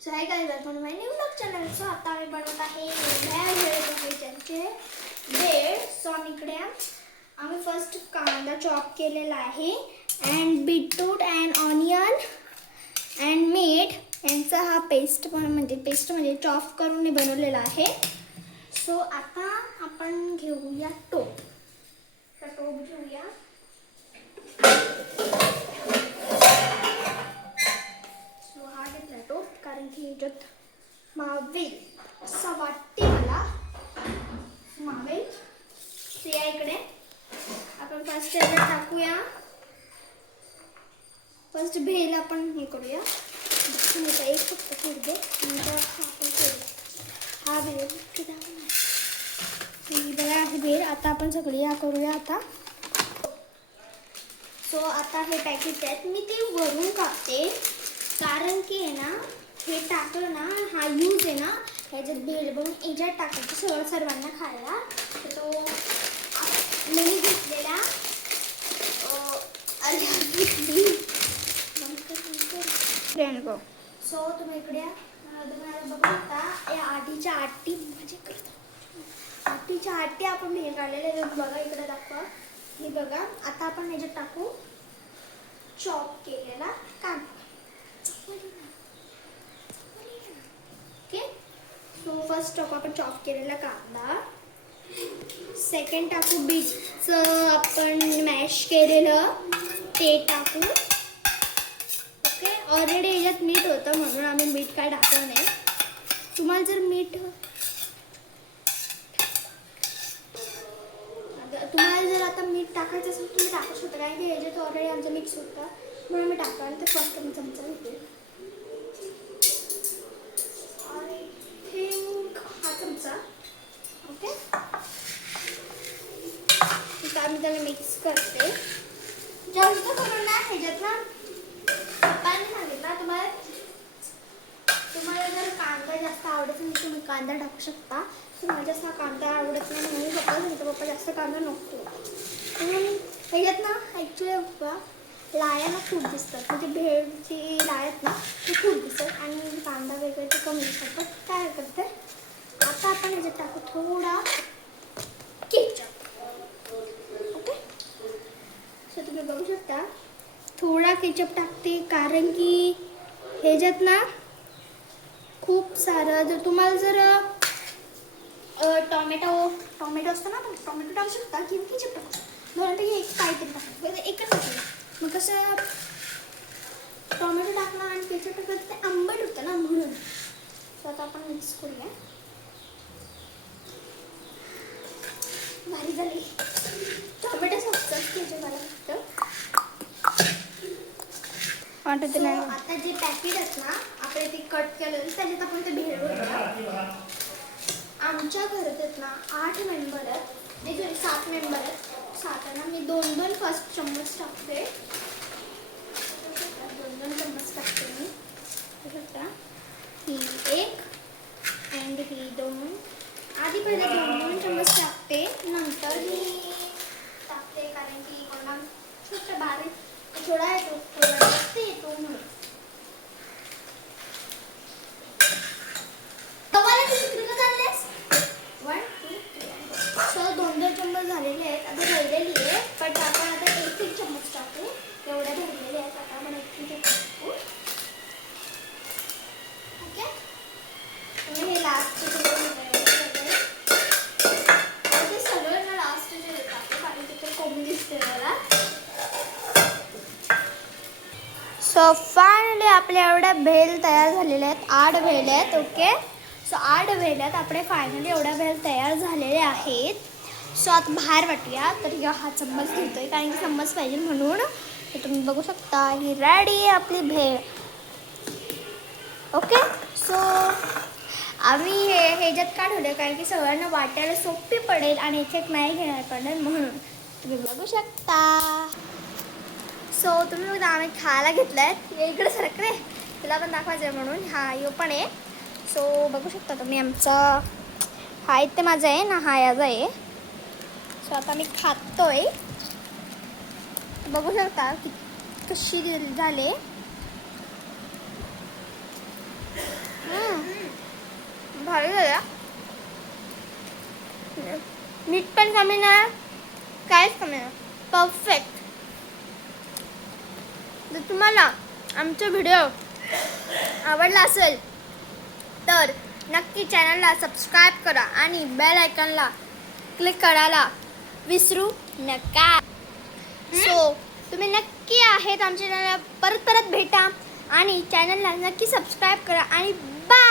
So hi guys, welcome to my new vlog channel. So आता आम्ही बनवत आहे भेळचे भेळ. सो इकडे आम्ही फर्स्ट कांदा चॉप केलेला आहे and beetroot and onion and मीठ यांचा हा पेस्ट म्हणजे चॉप करून बनवलेला आहे. सो आता आपण घेऊया टोप. तर टोप घेऊया. कारण की याच्यात मावेल असं वाटते मला. मावेल. ते या इकडे आपण फर्स्ट याच्यात टाकूया. फर्स्ट भेल आपण हे करूया. एक फक्त फोड दे नंतर आपण करूया हा भेल. बघा आहे भेल. आता आपण सगळी या करूया आता. सो आता हे पॅकेट आहेत मी ते वरून कापते कारण की आहे ना हे टाकलं ना हा यूज आहे ना ह्याच्यात भेळ बनवून याच्यात टाकायचं सर्वांना खायला. तर तो मी घेतलेला सो तुम्ही इकडे तुम्हाला बघू शकता या आधीच्या आटी आपण भेळ काढलेले बघा. इकडे दाखवा. हे बघा. आता आपण ह्याच्यात टाकू चॉप केलेला कांदा. ओके. सो फर्स्ट टाकू आपण चॉप केलेला कांदा. सेकंड टाकू बीटचं आपण मॅश केलेलं ते टाकू. ओके. ऑलरेडी याच्यात मीठ होतं म्हणून आम्ही मीठ काय टाकलं नाही. तुम्हाला जर आता मीठ टाकायचं असेल तुम्ही टाकू शकता कारण की ह्याच्यात ऑलरेडी आमचं मिक्स होतं म्हणून मी टाकलं. तर फर्स्ट मी चमचा घेते. आय थिंक हा चमचा. ओके. मी त्याला मिक्स करते. जास्त करून ना ह्याच्यात ना पप्पांनी सांगितलं तुम्हाला जर कांदा जास्त आवडत नाही तुम्ही कांदा टाकू शकता. तुम्हाला जास्त कांदा आवडत नाही म्हणून पप्पा जास्त कांदा नको. म्हणून ह्याच्यात ना ॲक्च्युली पप्पा लाया ना खूप दिसतात. म्हणजे भेळची लायात ना ते खूप दिसतात आणि कांदा वगैरे ते कमी दिसतात. पण काय करते आता आपण ह्याच्यात टाकू थोडा केचप. ओके. सो तुम्ही बघू शकता थोडा केचप टाकते कारण की ह्याच्यात ना खूप सारं जर टोमॅटो असतं ना टोमॅटो टाकू शकता किंवा केचप टाकू शकता. म्हणून एक काहीतरी टाकतो एकच टाकलं. मग कसं टोमॅटो टाकला आणि केचप टाकलं ते आंबट होतं ना म्हणून. सो आता आपण मिक्स करूया. भारी झाली. टोमॅटो सॉस केचप आला फक्त. आता जे पॅकेट आहेत ना आपण ते कट केलेलं त्याच्यात आपण ते भेळ भरूया. आमच्या घरात आहेत ना 8 मेंबर आहेत. 7 मेंबर आहेत. 7 ना मी 2 फर्स्ट चम्मच टाकते. 2 चम्मच टाकते मी. ही 1 अँड ही 2. आधी पहिले 2 चम्मच टाकते नंतर ही टाकते कारण की कोणा छोटं बारीक थोडा येतो म्हणून. सो 2 चम्मच झालेले आहेत. आता भरलेली आहे पण आपण आता 1 चम्मच टाकू. एवढ्या भरलेले आहेत. आता आपण 1 चम्मच टाकू. ओके. हे लास्टचे सगळं ना लास्टचे टाकू कारण तिथे कोंबडी दिसते मला. सो फायनली आपल्या एवढ्या भेल तयार झालेल्या आहेत. 8 भेल आहेत. ओके. सो 8 भेल आहेत. आपले फायनली एवढ्या भेल तयार झालेले आहेत. सो आता बाहेर वाटूया. तर हा चम्मच घेतोय कारण की चम्मच पाहिजे म्हणून. तर तुम्ही बघू शकता ही रेडी आहे आपली भेळ. ओके. सो आम्ही ह्याच्यात का ठेवलं कारण की सगळ्यांना वाटायला सोपी पडेल आणि एक नाही घेणार पडेल म्हणून. तुम्ही बघू शकता. सो तुम्ही बघा आम्ही खायला घेतलं आहे. इकडे सरकरे तुला पण दाखवायचं आहे म्हणून. हा यो पण आहे. सो बघू शकता तुम्ही आमचा हा इथे माझा आहे ना हा याचा आहे. सो आता मी खातोय. बघू शकता की कशी झाले. पण कमी नाही, काहीच कमी नाही, परफेक्ट. जर तुम्हाला आमचा व्हिडिओ आवडला असेल तर नक्की चॅनलला सबस्क्राईब करा आणि बेल आयकॉनला क्लिक करायला विसरू नका. सो तुम्ही नक्की आहेत आमच्या चॅनलला परत भेटा आणि चॅनलला नक्की सबस्क्राईब करा आणि बाय.